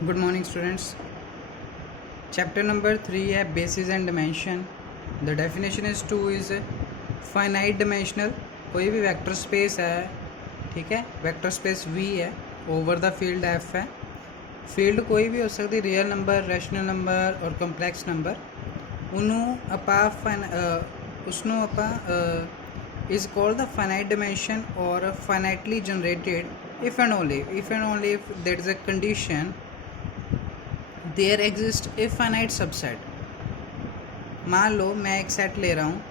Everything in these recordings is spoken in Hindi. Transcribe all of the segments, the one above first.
Good morning students. Chapter number 3 है basis and dimension. The definition is two is finite dimensional. कोई भी वेक्टर स्पेस है, ठीक है, वेक्टर स्पेस वी है, ओवर द फील्ड एफ है। फील्ड कोई भी हो सकती, रियल नंबर, रैशनल नंबर और कंप्लेक्स नंबर। उसनों अपा is called the finite dimension or finitely generated if and only if there is a condition there exists a finite subset। मान लो मैं एक सेट ले रहा हूँ,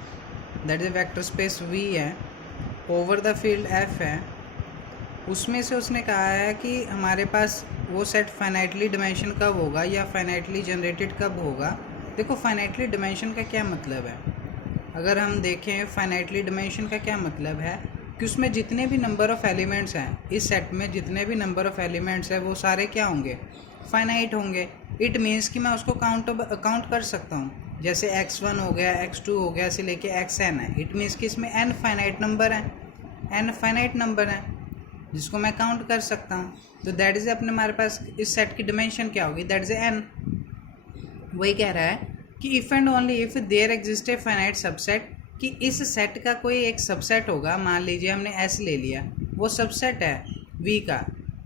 that is vector space V है, ओवर द फील्ड एफ है। उसमें से उसने कहा है कि हमारे पास वो सेट फाइनाइटली डिमेंशन कब होगा या फाइनाइटली जनरेटेड कब होगा। देखो फाइनाइटली डिमेंशन का क्या मतलब है, अगर हम देखें फाइनाइटली डिमेंशन का क्या मतलब है कि उसमें जितने भी नंबर ऑफ़ एलिमेंट्स हैं, इस सेट में जितने भी नंबर ऑफ़ एलिमेंट्स हैं वो सारे क्या होंगे, फाइनाइट होंगे। इट मीन्स कि मैं उसको काउंट कर सकता हूँ। जैसे x1 हो गया, x2 हो गया, ऐसे लेके xn है। इट मीन्स कि इसमें n फाइनाइट नंबर हैं, n फाइनाइट नंबर हैं जिसको मैं काउंट कर सकता हूँ। तो दैट इज़ अपने हमारे पास इस सेट की डिमेंशन क्या होगी, दैट इज़ n। वही कह रहा है कि if and only if there exist a finite subset, कि इस सेट का कोई एक सबसेट होगा। मान लीजिए हमने S ले लिया, वो सबसेट है V का।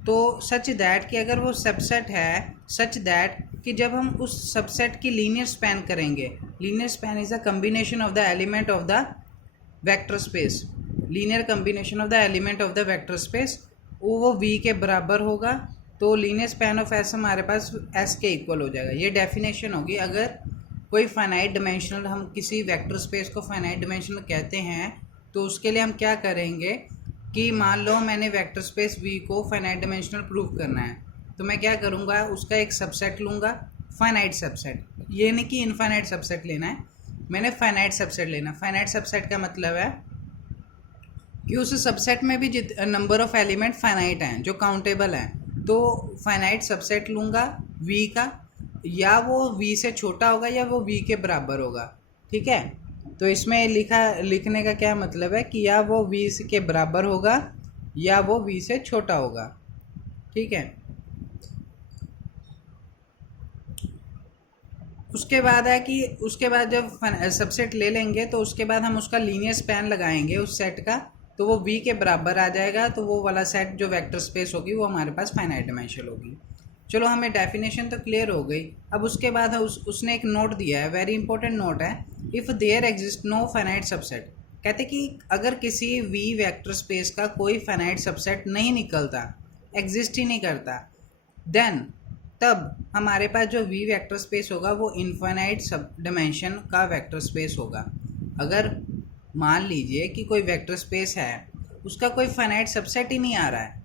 तो सच दैट कि अगर वो सबसेट है, सच दैट कि जब हम उस सबसेट की लीनियर स्पैन करेंगे, linear span is the combination of the element of the vector space, linear combination of the element of the vector space, वो V के बराबर होगा। तो लीनियर स्पैन ऑफ S हमारे पास S के इक्वल हो जाएगा। ये डेफिनेशन होगी। अगर कोई फाइनाइट डिमेंशनल, हम किसी वेक्टर स्पेस को फाइनाइट डिमेंशनल कहते हैं, तो उसके लिए हम क्या करेंगे कि मान लो मैंने वेक्टर स्पेस V को फाइनाइट डिमेंशनल प्रूव करना है, तो मैं क्या करूँगा, उसका एक सबसेट लूँगा, फाइनाइट सबसेट। ये नहीं कि इनफाइनाइट सबसेट लेना है, मैंने फाइनाइट सबसेट लेना। फाइनाइट सबसेट का मतलब है कि उस सबसेट में भी नंबर ऑफ़ एलिमेंट फाइनाइट हैं, जो काउंटेबल हैं। तो फाइनाइट सबसेट लूँगा V का, या वो V से छोटा होगा या वो V के बराबर होगा, ठीक है। तो इसमें लिखने का क्या मतलब है कि या वो V के बराबर होगा या वो V से छोटा होगा, ठीक है। उसके बाद है कि उसके बाद जब सबसेट ले लेंगे तो उसके बाद हम उसका लीनियर स्पैन लगाएंगे उस सेट का, तो वो V के बराबर आ जाएगा। तो वो वाला सेट जो वेक्टर स्पेस होगी वो हमारे पास फाइनाइट डिमेंशनल होगी। चलो हमें डेफिनेशन तो क्लियर हो गई। अब उसके बाद उसने एक नोट दिया है, वेरी इंपॉर्टेंट नोट है। If there exist no finite subset, कहते कि अगर किसी V वेक्टर स्पेस का कोई फाइनाइट सबसेट नहीं निकलता, एग्जिस्ट ही नहीं करता, देन तब हमारे पास जो V वेक्टर स्पेस होगा वो इनफाइनाइट सब डिमेंशन का वेक्टर स्पेस होगा। अगर मान लीजिए कि कोई वेक्टर स्पेस है, उसका कोई फाइनाइट सबसेट ही नहीं आ रहा है,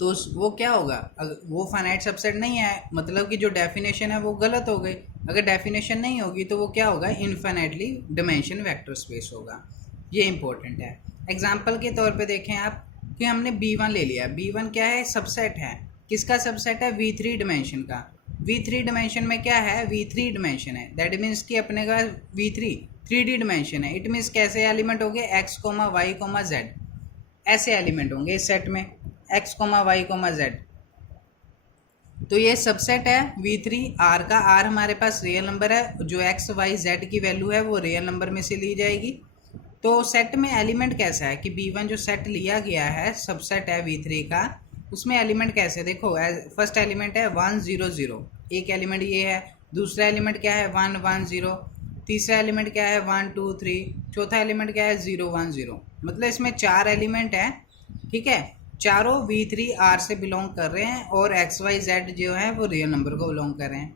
तो वो क्या होगा, अगर वो फाइनाइट सबसेट नहीं है, मतलब कि जो डेफिनेशन है वो गलत हो गई। अगर डेफिनेशन नहीं होगी तो वो क्या होगा, इनफाइनाइटली डिमेंशन वेक्टर स्पेस होगा। ये इंपॉर्टेंट है। एग्जांपल के तौर पे देखें आप कि हमने B1 ले लिया। B1 क्या है, सबसेट है। किसका सबसेट है, V3 डिमेंशन का। V3 डिमेंशन में क्या है, V3 डिमेंशन है। दैट मीन्स कि अपने का V3 3D डिमेंशन है। इट मीन्स कैसे एलिमेंट हो गए, x, y, z, ऐसे एलिमेंट होंगे इस सेट में, x, y, z। तो ये सबसेट है V3 R का। R हमारे पास रियल नंबर है, जो x, y, z की वैल्यू है वो रियल नंबर में से ली जाएगी। तो सेट में एलिमेंट कैसा है कि B1 जो सेट लिया गया है, सबसेट है V3 का, उसमें एलिमेंट कैसे, देखो फर्स्ट एलिमेंट है 1 0 0, एक एलिमेंट ये है। दूसरा एलिमेंट क्या है, 1 1 0। तीसरा एलिमेंट क्या है, 1 2 3। चौथा एलिमेंट क्या है, 0 1 0। मतलब इसमें 4 एलिमेंट हैं, ठीक है। चारों V3 R से बिलोंग कर रहे हैं और x, y, z जो है वो रियल नंबर को बिलोंग कर रहे हैं।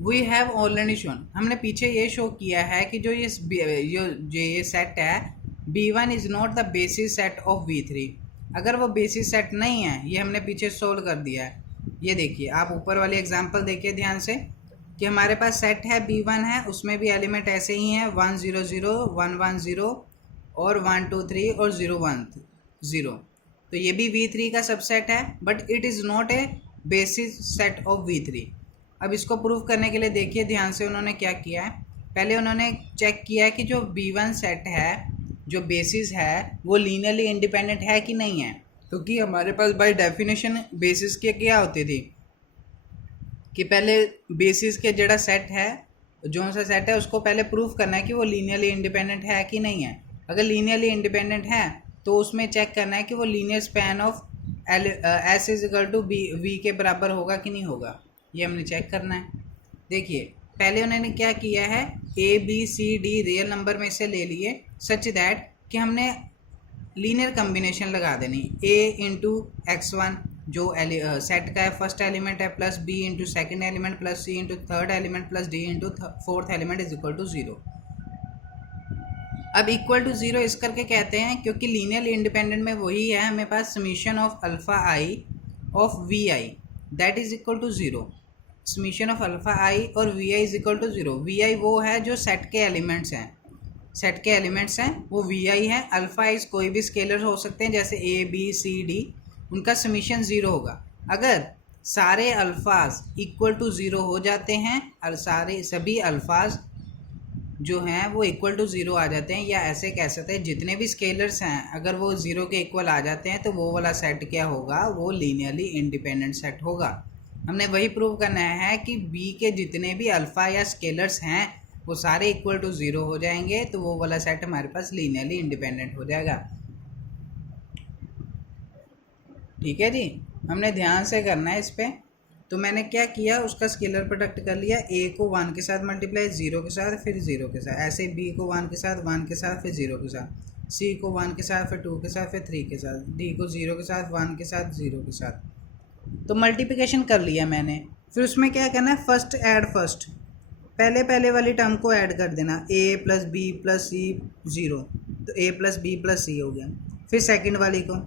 वी हैव ऑलरेडी शोन, हमने पीछे ये शो किया है कि जो ये सेट है B1 is not the basis set of V3। अगर वो बेसिस सेट नहीं है, ये हमने पीछे सोल्व कर दिया है। ये देखिए, आप ऊपर वाली एग्जांपल देखिए ध्यान से कि हमारे पास सेट है B1 है, उसमें भी एलिमेंट ऐसे ही हैं, 1 0 0 1 1 0 और 1 2 3 और 0 1 0। तो ये भी V3 का सबसेट है, but it is not a basis set of V3। अब इसको प्रूव करने के लिए देखिए ध्यान से उन्होंने क्या किया है। पहले उन्होंने चेक किया है कि जो B1 सेट है, जो बेसिस है, वो लीनियरली इंडिपेंडेंट है कि नहीं है। क्योंकि हमारे पास बाय डेफिनेशन बेसिस के क्या होती थी कि पहले बेसिस के जड़ा सेट है, जो सा सेट है उसको पहले प्रूफ करना है कि वो लीनियरली इंडिपेंडेंट है कि नहीं है। अगर लीनियरली इंडिपेंडेंट है तो उसमें चेक करना है कि वो linear span of S is equal to be V के बराबर होगा कि नहीं होगा, ये हमने चेक करना है। देखिए पहले उन्होंने क्या किया है, A B C D real number में से ले लिए सच दैट कि हमने लीनियर कम्बिनेशन लगा देनी, ए इंटू एक्स वन जो सेट का है फर्स्ट एलिमेंट है, plus B into second element, plus C into third element, plus D into fourth element is equal to zero. अब इक्वल टू जीरो इस करके कहते हैं क्योंकि लीनियरली इंडिपेंडेंट में वही है, हमें पास summation of alpha i of v i that is equal to zero. Summation of alpha i और v i is equal to zero. V i वो है जो सेट के एलिमेंट्स हैं, सेट के एलिमेंट्स हैं वो वी आई है। अल्फा इज कोई भी स्केलर हो सकते हैं जैसे ए बी सी डी, उनका समीशन ज़ीरो होगा। अगर सारे अल्फाज इक्वल टू ज़ीरो हो जाते हैं और सारे सभी अल्फाज जो हैं वो इक्वल टू ज़ीरो आ जाते हैं, या ऐसे कह सकते हैं जितने भी स्केलर्स हैं अगर वो ज़ीरो के इक्वल आ जाते हैं तो वो वाला सेट क्या होगा, वो लीनियरली इंडिपेंडेंट सेट होगा। हमने वही प्रूव करना है कि बी के जितने भी अल्फ़ा या स्केलर्स हैं वो सारे इक्वल टू ज़ीरो हो जाएंगे तो वो वाला सेट हमारे पास लीनियरली इंडिपेंडेंट हो जाएगा। ठीक है जी, हमने ध्यान से करना है इस पर। तो मैंने क्या किया, उसका स्केलर प्रोडक्ट कर लिया, ए को 1 के साथ मल्टीप्लाई, 0 के साथ, फिर 0 के साथ, ऐसे बी को 1 के साथ, 1 के साथ, फिर 0 के साथ, सी को 1 के साथ, फिर 2 के साथ, फिर 3 के साथ, डी को 0 के साथ, 1 के साथ, 0 के साथ। तो मल्टीप्लिकेशन कर लिया मैंने। फिर उसमें क्या करना है, फर्स्ट ऐड फर्स्ट, पहले वाली टर्म को ऐड कर देना, ए प्लस बी प्लस सी 0, तो ए प्लस बी प्लस सी हो गया। फिर सेकंड वाली को,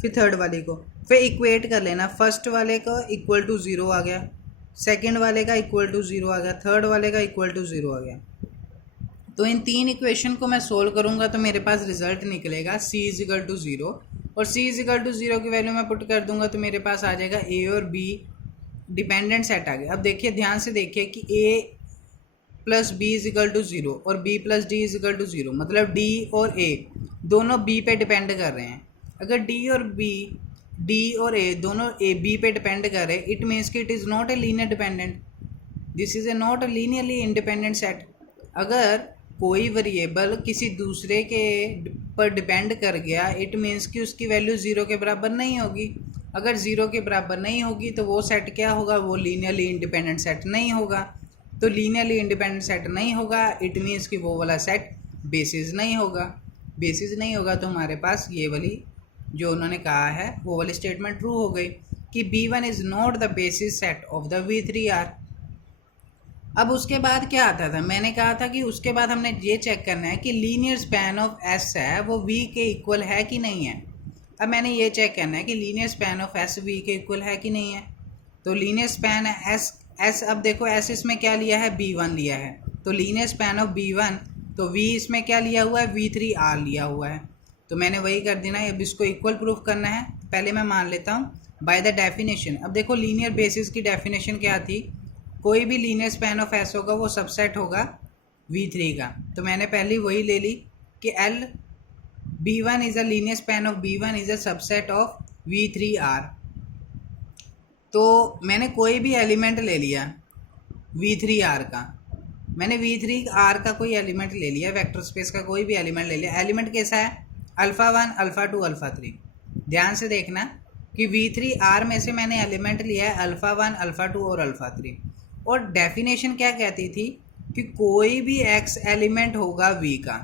फिर थर्ड वाली को, फिर इक्वेट कर लेना, फर्स्ट वाले का इक्वल टू 0 आ गया, सेकंड वाले का इक्वल टू 0 आ गया, थर्ड वाले का इक्वल टू 0 आ गया। तो इन तीन इक्वेशन को मैं सोल्व करूंगा तो मेरे पास रिजल्ट निकलेगा c इज इक्वल टू 0, और c इज इक्वल टू 0 की वैल्यू मैं पुट कर दूंगा तो मेरे पास आ जाएगा a और b डिपेंडेंट सेट आ गया। अब देखिए ध्यान से देखिए कि a plus B is equal to 0 और b plus D is equal to 0, मतलब d और a दोनों b पे डिपेंड कर रहे हैं। अगर d और a दोनों b पे डिपेंड कर रहे हैं, इट मीन्स कि it is not a linear dependent, this is a not a linearly independent set. अगर कोई वेरिएबल किसी दूसरे के पर डिपेंड कर गया, इट मीन्स कि उसकी वैल्यू 0 के बराबर नहीं होगी। अगर 0 के बराबर नहीं होगी तो वो सेट क्या होगा, वो लीनियरली इंडिपेंडेंट सेट नहीं होगा। तो लीनियरली इंडिपेंडेंट सेट नहीं होगा, इट मीन्स कि वो वाला सेट बेसिस नहीं होगा। बेसिस नहीं होगा तो हमारे पास ये वाली जो उन्होंने कहा है वो वाली स्टेटमेंट ट्रू हो गई कि B1 is not the basis set of the V3R। अब उसके बाद क्या आता था, मैंने कहा था कि उसके बाद हमने ये चेक करना है कि लीनियर स्पैन ऑफ S है वो V के इक्वल है कि नहीं है। अब मैंने ये चेक करना है कि linear span of S V के इक्वल है कि नहीं है। तो लीनियर स्पैन है S, अब देखो S इसमें क्या लिया है, B1 लिया है, तो लीनियर स्पैन ऑफ B1, तो V इसमें क्या लिया हुआ है, V3R लिया हुआ है। तो मैंने वही कर देना है। अब इसको इक्वल प्रूफ करना है, पहले मैं मान लेता हूँ बाय द डेफिनेशन। अब देखो लीनियर बेसिस की डेफिनेशन क्या थी, कोई भी लीनियर स्पैन ऑफ एस होगा वो सबसेट होगा V3 का। तो मैंने पहले वही ले ली कि L B1 is a linear span of B1 is a subset of V3R। तो मैंने कोई भी एलिमेंट ले लिया V3R का, मैंने V3R का कोई एलिमेंट ले लिया, वेक्टर स्पेस का कोई भी एलिमेंट ले लिया। एलिमेंट कैसा है, अल्फ़ा 1 अल्फ़ा 2 अल्फ़ा 3। ध्यान से देखना कि V3R में से मैंने एलिमेंट लिया है अल्फ़ा 1 अल्फ़ा 2 और अल्फ़ा 3, और डेफिनेशन क्या कहती थी कि कोई भी x एलिमेंट होगा V का,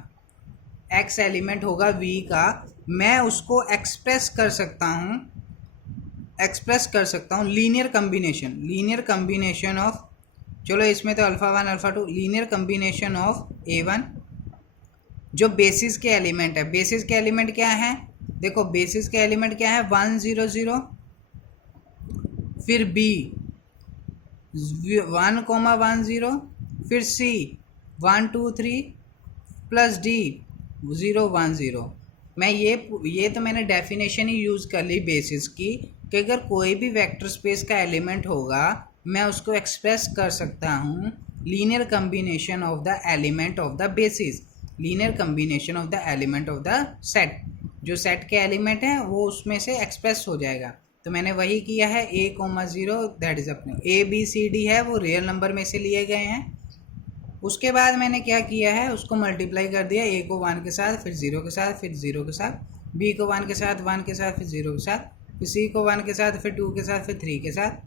x एलिमेंट होगा V का, मैं उसको एक्सप्रेस कर सकता हूँ लीनियर कम्बिनेशन ऑफ, चलो इसमें तो alpha 1 alpha 2, linear combination of A1 जो बेसिस के एलिमेंट है। बेसिस के एलिमेंट क्या है, देखो बेसिस के एलिमेंट क्या है, 1 0 0, फिर B 1 1 0, फिर C 1 2 3 प्लस D 0 1 0। मैं ये तो मैंने डेफिनेशन ही यूज़ कर ली बेसिस की कि अगर कोई भी वेक्टर स्पेस का एलिमेंट होगा मैं उसको एक्सप्रेस कर सकता हूँ linear combination of the element of the basis, linear combination of the element of the set. जो सेट के एलिमेंट हैं वो उसमें से एक्सप्रेस हो जाएगा। तो मैंने वही किया है, a,0 दैट इज़ अपने ABCD है वो रियल नंबर में से लिए गए हैं। उसके बाद मैंने क्या किया है, उसको मल्टीप्लाई कर दिया, a को 1 के साथ, फिर 0 के साथ, फिर 0 के साथ, b को 1 के साथ, 1 के साथ, फिर 0 के साथ, फिर c को 1 के साथ, फिर 2 के साथ, फिर 3 के साथ,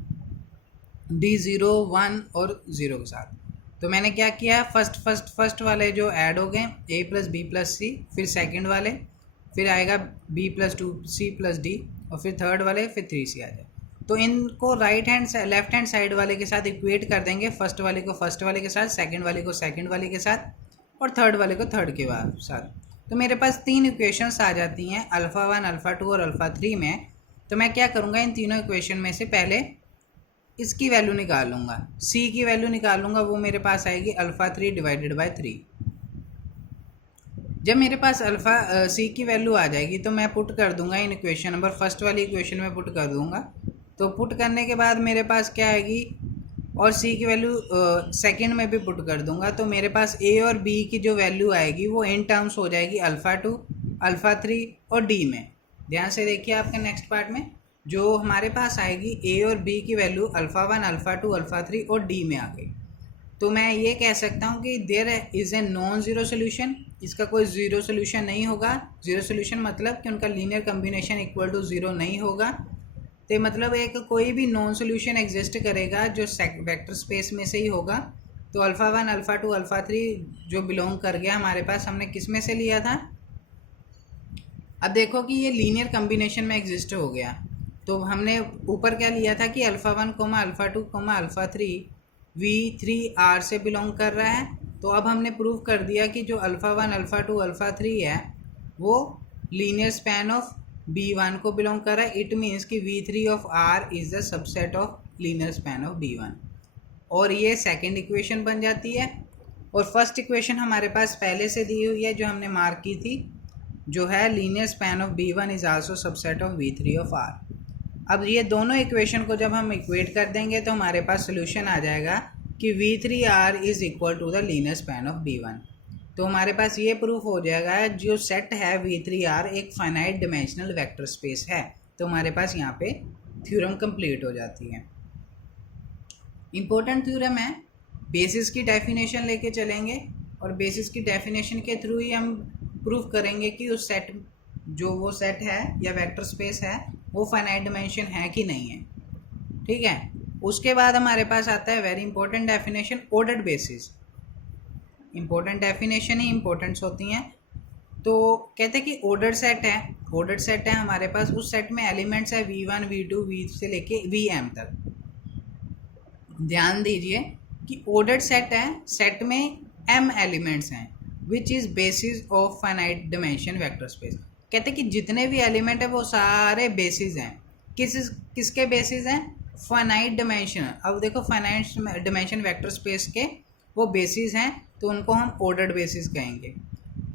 d 0 1 और 0 के साथ। तो मैंने क्या किया, फर्स्ट वाले जो ऐड हो गए a प्लस बी प्लस सी, फिर सेकंड वाले, फिर आएगा b plus 2c plus d, और फिर थर्ड वाले, फिर 3c आ जाए। तो इनको लेफ्ट हैंड साइड वाले के साथ इक्वेट कर देंगे, फर्स्ट वाले को फर्स्ट वाले के साथ, सेकंड वाले को सेकंड वाले के साथ, और थर्ड वाले को थर्ड के साथ। तो मेरे पास 3 इक्वेशंस आ जाती हैं अल्फ़ा 1, अल्फ़ा 2 और अल्फ़ा 3 में। तो मैं क्या करूँगा, इन तीनों इक्वेशन में से पहले इसकी वैल्यू निकाल लूँगा, c की वैल्यू निकाल लूँगा, वो मेरे पास आएगी अल्फ़ा 3 डिवाइडेड बाई 3। जब मेरे पास c की वैल्यू आ जाएगी तो मैं पुट कर दूंगा इन इक्वेशन नंबर, फर्स्ट वाली इक्वेशन में पुट कर दूंगा। तो पुट करने के बाद मेरे पास क्या आएगी, और c की वैल्यू सेकंड में भी पुट कर दूंगा। तो मेरे पास a और b की जो वैल्यू आएगी वो इन टर्म्स हो जाएगी अल्फ़ा 2, अल्फ़ा 3 और d में। ध्यान से देखिए आपके नेक्स्ट पार्ट में जो हमारे पास आएगी a और b की वैल्यू अल्फ़ा 1, अल्फ़ा 2, अल्फ़ा 3 और d में आ गई। तो मैं ये कह सकता हूँ कि there is a non zero solution, इसका कोई ज़ीरो सोल्यूशन नहीं होगा। ज़ीरो सोल्यूशन मतलब कि उनका linear combination equal to zero नहीं होगा। तो मतलब एक कोई भी नॉन सोल्यूशन एग्जिस्ट करेगा जो वेक्टर स्पेस में से ही होगा। तो अल्फ़ा 1, अल्फ़ा 2, अल्फ़ा 3 जो बिलोंग कर गया हमारे पास, हमने किस में से लिया था। अब देखो कि ये लीनियर कम्बिनेशन में एग्जिस्ट हो गया। तो हमने ऊपर क्या लिया था कि अल्फ़ा 1, अल्फ़ा 2, अल्फ़ा 3 V3R से बिलोंग कर रहा है। तो अब हमने प्रूव कर दिया कि जो अल्फ़ा 1, अल्फ़ा 2, अल्फ़ा 3 है वो लीनियर स्पैन ऑफ B1 को बिलोंग कर रहा है। इट मीन्स कि V3 of R is the subset of linear span of B1। और ये सेकंड इक्वेशन बन जाती है। और फर्स्ट इक्वेशन हमारे पास पहले से दी हुई है जो हमने मार्क की थी, जो है linear span of B1 is also subset of V3 of R। अब ये दोनों इक्वेशन को जब हम इक्वेट कर देंगे तो हमारे पास सोल्यूशन आ जाएगा कि V3R is equal to the linear span of B1। तो हमारे पास ये प्रूफ हो जाएगा जो सेट है V3R एक फाइनाइट डिमेंशनल वेक्टर स्पेस है। तो हमारे पास यहाँ पे थ्योरम कंप्लीट हो जाती है। इम्पोर्टेंट थ्योरम है, बेसिस की डेफिनेशन लेके चलेंगे और बेसिस की डेफिनेशन के थ्रू ही हम प्रूफ करेंगे कि उस सेट जो वो सेट है या वेक्टर स्पेस है वो फाइनाइट डिमेंशन है कि नहीं है। ठीक है, उसके बाद हमारे पास आता है very important definition, ordered basis. Important definition ही इंपॉर्टेंट्स होती हैं। तो कहते हैं कि ऑर्डर्ड सेट है हमारे पास, उस सेट में एलिमेंट्स है V1, V2, V से लेके Vm तक। ध्यान दीजिए कि ऑर्डर्ड सेट है, सेट में m एलिमेंट्स हैं which is basis of finite dimension vector space. कहते हैं कि जितने भी एलिमेंट है वो सारे बेसिस हैं। किसके बेसिस हैं, फाइनाइट डिमेंशन। अब देखो फाइनाइट डिमेंशन वेक्टर स्पेस के वो बेसिस हैं, तो उनको हम ऑर्डर्ड बेसिस कहेंगे।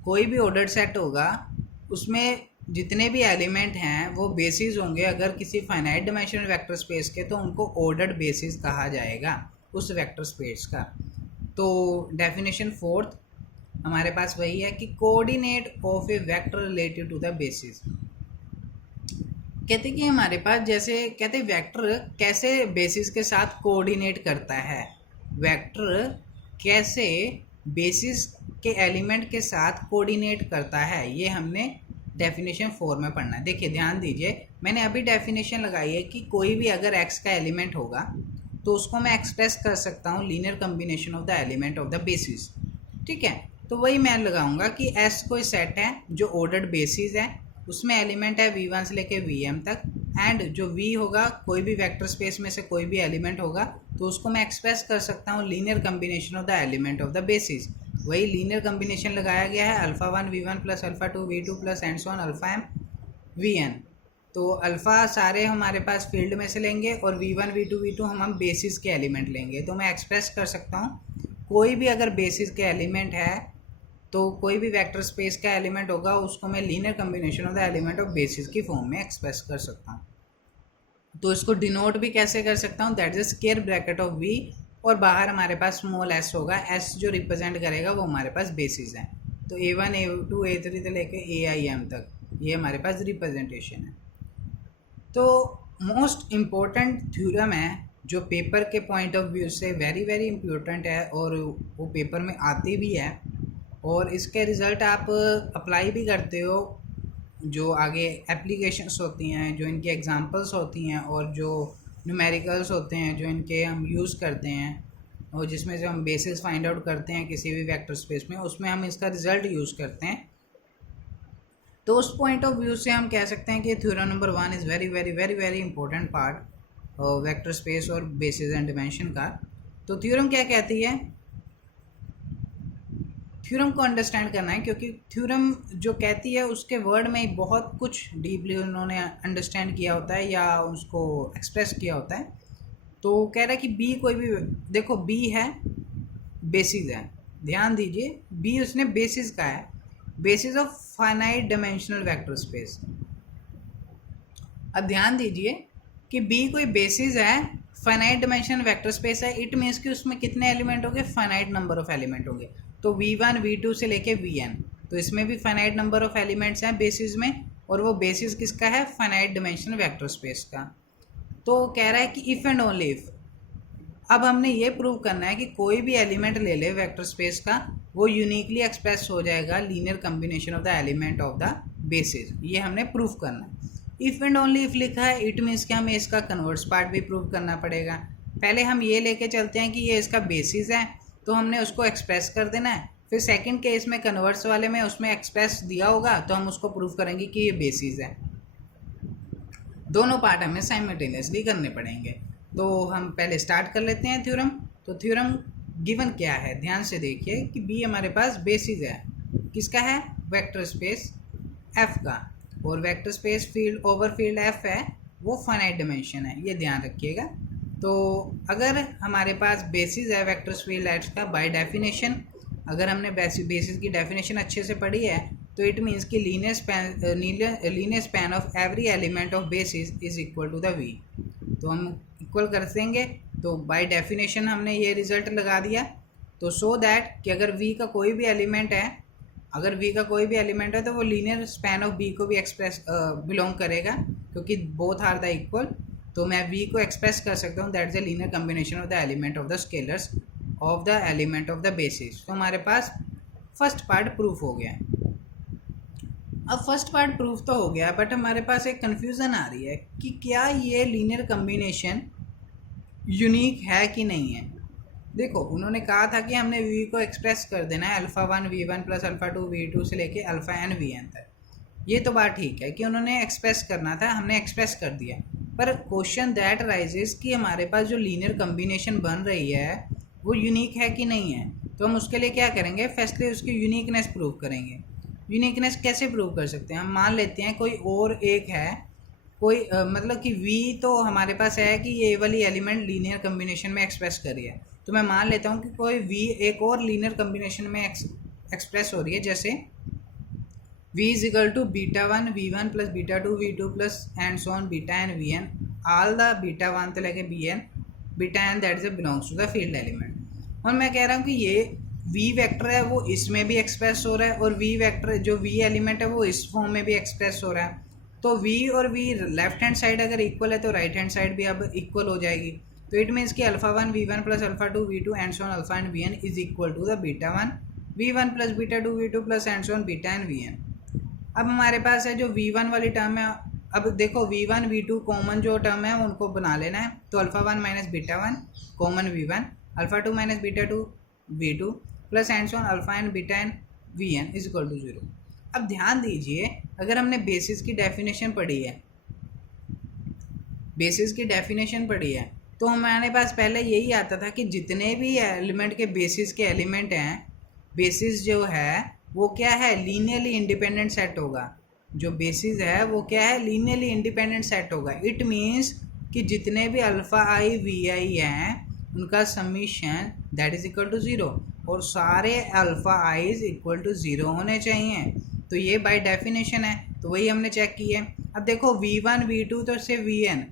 कोई भी ऑर्डर्ड सेट होगा उसमें जितने भी एलिमेंट हैं वो बेसिस होंगे अगर किसी फाइनाइट डिमेंशनल वेक्टर स्पेस के, तो उनको ऑर्डर्ड बेसिस कहा जाएगा उस वेक्टर स्पेस का। तो डेफिनेशन फोर्थ हमारे पास वही है कि coordinate of a vector related to the basis. कहते कि हमारे पास जैसे कहते वेक्टर कैसे बेसिस के साथ कोऑर्डिनेट करता है, वेक्टर कैसे बेसिस के एलिमेंट के साथ कोऑर्डिनेट करता है, ये हमने डेफिनेशन 4 में पढ़ना है। देखिए ध्यान दीजिए, मैंने अभी डेफिनेशन लगाई है कि कोई भी अगर x का एलिमेंट होगा तो उसको मैं एक्सप्रेस कर सकता हूँ linear combination of the element of the basis. ठीक है, तो वही मैं लगाऊंगा कि S कोई सेट है जो ऑर्डर्ड बेसिस है, उसमें एलिमेंट है V1 से लेके Vm तक, एंड जो V होगा कोई भी वेक्टर स्पेस में से कोई भी एलिमेंट होगा तो उसको मैं एक्सप्रेस कर सकता हूँ linear combination of the element of the basis. वही लीनियर कम्बिनेशन लगाया गया है alpha 1 V1 plus alpha 2 V2 plus and so on alpha m Vn। तो अल्फ़ा सारे हमारे पास फील्ड में से लेंगे और V1 V2 V2 हम बेसिस के एलिमेंट लेंगे। तो मैं एक्सप्रेस कर सकता हूँ कोई भी अगर बेसिस के एलिमेंट है तो कोई भी वेक्टर स्पेस का एलिमेंट होगा उसको मैं linear combination of the element of basis की फॉर्म में एक्सप्रेस कर सकता हूँ। तो इसको डिनोट भी कैसे कर सकता हूँ, that is square bracket of V और बाहर हमारे पास स्मॉल s होगा, s जो रिप्रेजेंट करेगा वो हमारे पास बेसिस है। तो A1 A2 A3 से लेके AIM तक ये हमारे पास रिप्रेजेंटेशन है। तो मोस्ट इम्पोर्टेंट थ्योरम है जो पेपर के पॉइंट ऑफ व्यू से वेरी वेरी इम्पोर्टेंट है और वो पेपर में आते भी है और इसके रिज़ल्ट आप अप्लाई भी करते हो। जो आगे एप्लीकेशंस होती हैं, जो इनकी एग्जांपल्स होती हैं और जो न्यूमेरिकल्स होते हैं जो इनके हम यूज़ करते हैं और जिसमें से हम बेसिस फाइंड आउट करते हैं किसी भी वेक्टर स्पेस में, उसमें हम इसका रिज़ल्ट यूज़ करते हैं। तो उस पॉइंट ऑफ व्यू से हम कह सकते हैं कि theorem number 1 is very very very very important part vector space और बेसिस एंड डिमेंशन का। तो थ्योरम क्या कहती है, थ्योरम को अंडरस्टैंड करना है क्योंकि थ्योरम जो कहती है उसके वर्ड में बहुत कुछ डीपली उन्होंने अंडरस्टैंड किया होता है या उसको एक्सप्रेस किया होता है। तो कह रहा है कि बी कोई भी, देखो बी है बेसिस है, ध्यान दीजिए बी उसने बेसिस का है, basis of finite dimensional vector space. अब ध्यान दीजिए कि बी कोई बेसिस है, फाइनाइट डायमेंशनल वेक्टर स्पेस है, इट मीन्स कि उसमें कितने एलिमेंट होंगे, फाइनाइट नंबर ऑफ एलिमेंट होंगे। तो v1 v2 से लेके vn, तो इसमें भी फाइनाइट नंबर ऑफ एलिमेंट्स हैं बेसिस में और वो बेसिस किसका है, फाइनाइट डायमेंशनल वेक्टर स्पेस का। तो कह रहा है कि इफ़ एंड ओनली इफ, अब हमने ये प्रूव करना है कि कोई भी एलिमेंट ले ले वेक्टर स्पेस का, वो यूनिकली एक्सप्रेस हो जाएगा linear combination of the element of the basis, ये हमने प्रूव करना है। इफ़ एंड ओनली इफ लिखा है, इट मीन्स कि हमें इसका कन्वर्स पार्ट भी प्रूव करना पड़ेगा। पहले हम ये लेके चलते हैं कि ये इसका बेसिस है तो हमने उसको एक्सप्रेस कर देना है, फिर सेकंड केस में कन्वर्स वाले में उसमें एक्सप्रेस दिया होगा तो हम उसको प्रूव करेंगे कि ये बेसिस है। दोनों पार्ट हमें साइमल्टेनियसली करने पड़ेंगे। तो हम पहले स्टार्ट कर लेते हैं थ्योरम। तो थ्योरम गिवन क्या है, ध्यान से देखिए कि बी हमारे पास बेसिस है, किसका है, वेक्टर स्पेस एफ का, और vector space field over field F है वो फाइनाइट डायमेंशन है, ये ध्यान रखिएगा। तो अगर हमारे पास बेसिस है वेक्टर फील्ड एफ का, बाय डेफिनेशन अगर हमने बेसिस की डेफिनेशन अच्छे से पढ़ी है तो इट मीन्स कि linear span of every element of basis is equal to the V. तो हम इक्वल कर देंगे, तो बाय डेफिनेशन हमने ये रिजल्ट लगा दिया। तो सो दैट कि अगर वी का कोई भी एलिमेंट है, अगर वी का कोई भी एलिमेंट है तो वो लीनियर स्पैन ऑफ बी को भी एक्सप्रेस बिलोंग करेगा क्योंकि बोथ आर द इक्वल। तो मैं वी को एक्सप्रेस कर सकता हूँ that is a linear combination of the element of the scalars of the element of the basis. तो हमारे पास फर्स्ट पार्ट प्रूफ हो गया। अब फर्स्ट पार्ट प्रूफ तो हो गया बट हमारे पास एक कन्फ्यूज़न आ रही है कि क्या ये लीनियर कम्बिनेशन यूनिक है कि नहीं है। देखो उन्होंने कहा था कि हमने वी को एक्सप्रेस कर देना है alpha 1 v1 plus alpha 2 v2 से लेके अल्फ़ा n vn तक। ये तो बात ठीक है कि उन्होंने एक्सप्रेस करना था, हमने एक्सप्रेस कर दिया। पर क्वेश्चन दैट राइजेस कि हमारे पास जो लीनियर कम्बिनेशन बन रही है वो यूनिक है कि नहीं है। तो हम उसके लिए क्या करेंगे, फर्स्टली उसकी यूनिकनेस प्रूव करेंगे। यूनिकनेस कैसे प्रूव कर सकते हैं, हम मान लेते हैं कोई और एक है, कोई मतलब कि v तो हमारे पास है कि ये वाली एलिमेंट लीनियर कम्बिनेशन में एक्सप्रेस करी है। तो मैं मान लेता हूँ कि कोई v एक और लीनियर कम्बिनेशन में एक्सप्रेस हो रही है, जैसे v is equal to β1 v1 plus β2 v2 plus and so on beta n vn all the β1 तो लेके bn beta n that is belongs to the field element. और मैं कह रहा हूँ कि ये v वेक्टर है वो इसमें भी एक्सप्रेस हो रहा है और v वेक्टर जो v एलिमेंट है वो इस फॉर्म में भी एक्सप्रेस हो रहा है। तो v और v लेफ्ट हैंड साइड अगर इक्वल है तो राइट हैंड साइड भी अब इक्वल हो जाएगी। तो इट मीन्स कि alpha 1 v1 plus alpha 2 v2 and so on alpha and vn is equal to the β1 v1 plus β2 v2 plus and so on beta and vn। अब हमारे पास है जो v1 वाली टर्म है, अब देखो v1 v2 कॉमन जो टर्म है उनको बना लेना है। तो alpha 1 minus β1 common v1, alpha 2 minus β2 v2 plus and so on alpha and beta and vn is equal to 0। अब ध्यान दीजिए अगर हमने बेसिस की डेफिनेशन पढ़ी है, बेसिस की डेफिनेशन पढ़ी है तो हमारे पास पहले यही आता था कि जितने भी एलिमेंट के बेसिस के एलिमेंट हैं, बेसिस जो है वो क्या है, लीनियरली इंडिपेंडेंट सेट होगा। जो बेसिस है वो क्या है, लीनियरली इंडिपेंडेंट सेट होगा। इट मीन्स कि जितने भी अल्फ़ा आई वी आई हैं उनका summation that is equal to 0 और सारे अल्फ़ा आईज इक्वल टू 0 होने चाहिए। तो ये बाय डेफिनेशन है, तो वही हमने चेक की है। अब देखो v1 v2 तो से vn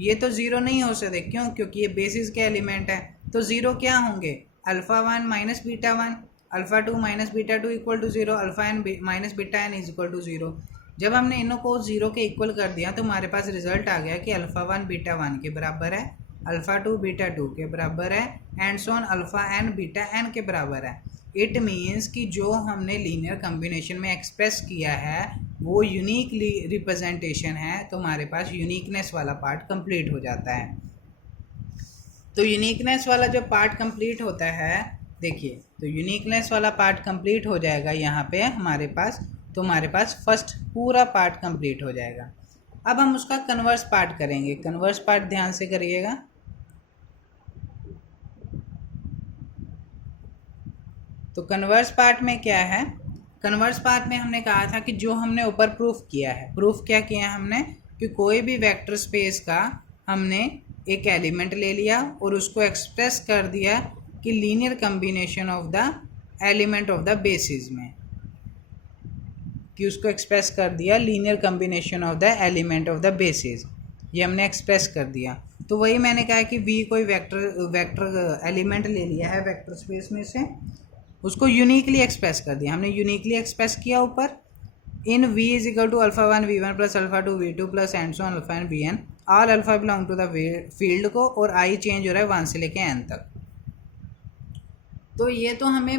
ये तो 0 नहीं हो सकते, क्यों, क्योंकि ये बेसिस के एलिमेंट है। तो 0 क्या होंगे, alpha 1 minus beta 1, alpha 2 minus beta 2 equal to 0, alpha N minus beta N is equal to 0। जब हमने इनों को 0 के इक्वल कर दिया तो हमारे पास रिजल्ट आ गया कि अल्फ़ा 1 बीटा 1 के बराबर है, अल्फ़ा 2 बीटा 2 के बराबर है, and so on alpha n beta n के बराबर है। इट मीन्स कि जो हमने लीनियर कम्बिनेशन में एक्सप्रेस किया है वो यूनिकली रिप्रेजेंटेशन है, तो हमारे पास यूनिकनेस वाला पार्ट कंप्लीट हो जाता है। तो यूनिकनेस वाला जो पार्ट कंप्लीट होता है, देखिए, तो यूनिकनेस वाला पार्ट कंप्लीट हो जाएगा यहाँ पे हमारे पास, तो हमारे पास फर्स्ट पूरा पार्ट कंप्लीट हो जाएगा। अब हम उसका कन्वर्स पार्ट करेंगे। कन्वर्स पार्ट ध्यान से करिएगा। तो कन्वर्स पार्ट में क्या है, कन्वर्स पार्ट में हमने कहा था कि जो हमने ऊपर प्रूफ किया है, प्रूफ क्या किया हमने कि कोई भी वेक्टर स्पेस का हमने एक एलिमेंट ले लिया और उसको एक्सप्रेस कर दिया कि linear combination of the element of the basis में, कि उसको एक्सप्रेस कर दिया linear combination of the element of the basis, ये हमने एक्सप्रेस कर दिया। तो वही मैंने कहा कि वी कोई वेक्टर एलिमेंट ले लिया है वेक्टर स्पेस में से, उसको यूनिकली एक्सप्रेस कर दिया हमने, यूनिकली एक्सप्रेस किया ऊपर in v is equal to alpha 1 v1 plus alpha 2 v2 plus and so on alpha N vn, all alpha belong to the field को, और i चेंज हो रहा है 1 से लेके n तक। तो ये तो हमें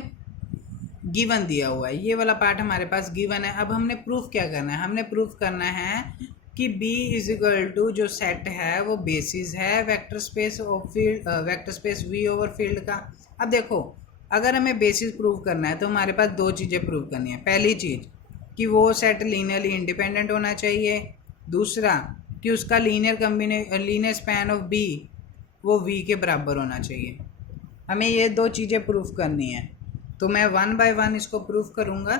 गिवन दिया हुआ है, ये वाला पार्ट हमारे पास गिवन है। अब हमने प्रूफ क्या करना है, हमने प्रूफ करना है कि b इज इक्वल टू जो सेट है वो बेसिस है vector space of field, vector space v over field का। अब देखो, अगर हमें बेसिस प्रूव करना है तो हमारे पास दो चीज़ें प्रूव करनी है। पहली चीज़ कि वो सेट लीनियरली इंडिपेंडेंट होना चाहिए, दूसरा कि उसका लीनियर स्पैन ऑफ b वो v के बराबर होना चाहिए। हमें ये दो चीज़ें प्रूफ करनी है, तो मैं 1 बाय 1 इसको प्रूफ करूँगा।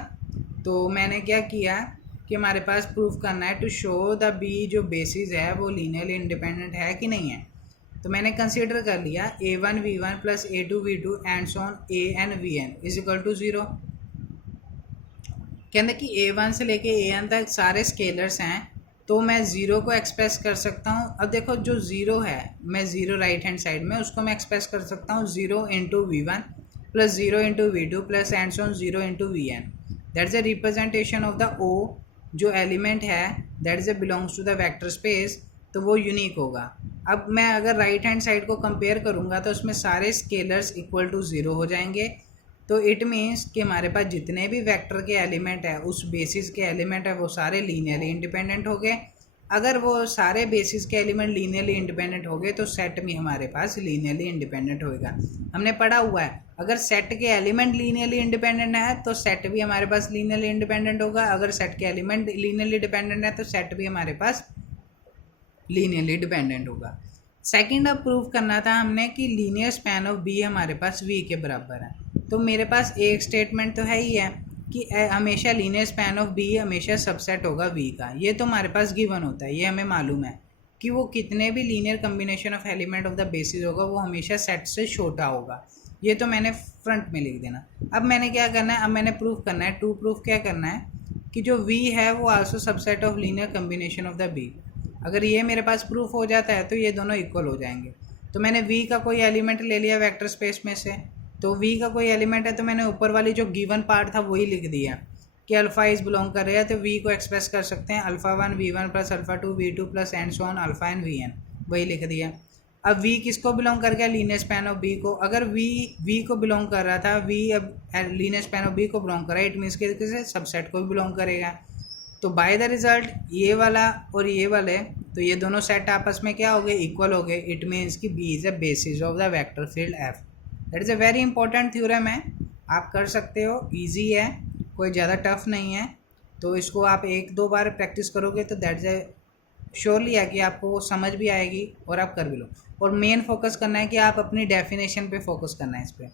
तो मैंने क्या किया कि हमारे पास प्रूफ करना है टू शो द b जो बेसिस है वो लीनियरली इंडिपेंडेंट है कि नहीं है। तो मैंने कंसीडर कर लिया a1 v1 plus a2 v2 and so on an vn is equal to 0। कहते कि a1 से लेके an तक सारे स्केलर्स हैं, तो मैं ज़ीरो को एक्सप्रेस कर सकता हूँ। अब देखो, जो ज़ीरो है, मैं ज़ीरो राइट हैंड साइड में उसको मैं एक्सप्रेस कर सकता हूँ 0 into v1 plus 0 into v2 plus and so on 0 into vn। That is a representation of the o, जो एलिमेंट है that is a belongs to the vector space, तो वो यूनिक होगा। अब मैं अगर राइट हैंड साइड को कंपेयर करूँगा तो उसमें सारे स्केलर्स इक्वल टू 0 हो जाएंगे। तो इट मीन्स कि हमारे पास जितने भी वेक्टर के एलिमेंट है, उस बेसिस के एलिमेंट है, वो सारे लीनियरली इंडिपेंडेंट हो गए। अगर वो सारे बेसिस के एलिमेंट लीनियरली इंडिपेंडेंट हो गए तो सेट भी हमारे पास लीनियरली इंडिपेंडेंट होएगा। हमने पढ़ा हुआ है, अगर सेट के एलिमेंट लीनियरली इंडिपेंडेंट है तो सेट भी हमारे पास लीनियरली इंडिपेंडेंट होगा। अगर सेट के एलिमेंट लीनियरली डिपेंडेंट है तो सेट भी हमारे पास लीनियरली डिपेंडेंट होगा। सेकंड अब प्रूव करना था हमने कि लीनियर स्पैन ऑफ बी हमारे पास v के बराबर है। तो मेरे पास एक स्टेटमेंट तो है ही है कि हमेशा लीनियर स्पैन ऑफ बी हमेशा सबसेट होगा v का, ये तो हमारे पास गिवन होता है, ये हमें मालूम है कि वो कितने भी linear combination of element of the basis होगा वो हमेशा सेट से छोटा होगा, ये तो मैंने फ्रंट में लिख देना। अब मैंने क्या करना है, अब मैंने प्रूफ करना है, टू प्रूफ क्या करना है कि जो v है वो also subset of linear combination of the b। अगर ये मेरे पास प्रूफ हो जाता है तो ये दोनों इक्वल हो जाएंगे। तो मैंने v का कोई एलिमेंट ले लिया वेक्टर स्पेस में से, तो v का कोई एलिमेंट है तो मैंने ऊपर वाली जो गिवन पार्ट था वही लिख दिया कि अल्फ़ा इज बिलोंग कर रहा है, तो v को एक्सप्रेस कर सकते हैं alpha 1 v1 plus alpha 2 v2 plus and so on alpha N vn, वही लिख दिया। अब v किसको बिलोंग कर गया, लीनियर स्पैन ऑफ b को। अगर v को बिलोंग कर रहा था, v अब लीनियर स्पैन ऑफ b को बिलोंग कर रहा है, इट मीन्स कि सबसेट को भी बिलोंग करेगा। तो बाय द रिजल्ट ये वाला और ये वाले, तो ये दोनों सेट आपस में क्या हो गए, इक्वल हो गए। इट मीन्स कि b is a basis of the vector field f। That is a very important theorem है, आप कर सकते हो, इजी है, कोई ज़्यादा टफ नहीं है। तो इसको आप एक दो बार प्रैक्टिस करोगे तो दैट इज़ श्योरली है कि आपको वो समझ भी आएगी और आप कर भी लो। और मेन फोकस करना है कि आप अपनी डेफिनेशन पे फोकस करना है इस पर।